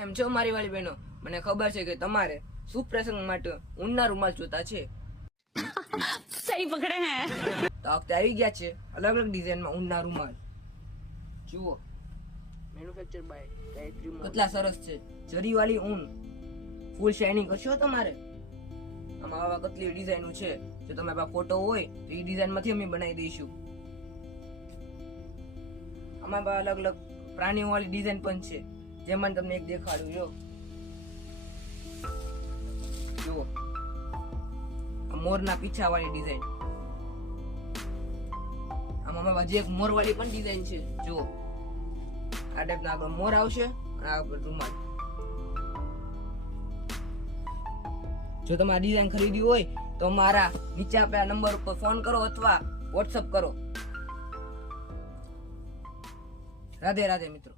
કેમ છો મારી વાળી બહેનો? મને ખબર છે કે તમારે શુભ પ્રસંગ માટે ઊનના રૂમાલ જોતા છે. सही पकड़े हैं. તો આ વખતે આવી ગયા છે અલગ અલગ ડિઝાઇનમાં ઊનના રૂમાલ. જુઓ મેન્યુફેક્ચર બાય ગાયત્રી કેટલા સરસ છે. જરીવાળી ઊન, ફૂલ શાઇનિંગ કરશો તમારે. આમાં આવા કેટલી ડિઝાઇનો છે. જો તમે પાસે ફોટો હોય તો એ ડિઝાઇનમાંથી અમે બનાવી દઈશું. આમાં અલગ અલગ પ્રાણીઓ વાળી ડિઝાઇન પણ છે, જેમાં તમને એક દેખાડું. જુઓ મોરના પીછા વાળી ડિઝાઇન. આમાં હજી એક મોર વાળી પણ ડિઝાઇન છે. જુઓ આ ટાઈપના આગળ મોર આવશે અને આ ઉપર રૂમાલ. જો તમે આ ડિઝાઇન ખરીદી હોય તો મારા નીચે આપેલા નંબર ઉપર ફોન કરો અથવા વોટ્સઅપ કરો. રાધે રાધે મિત્રો.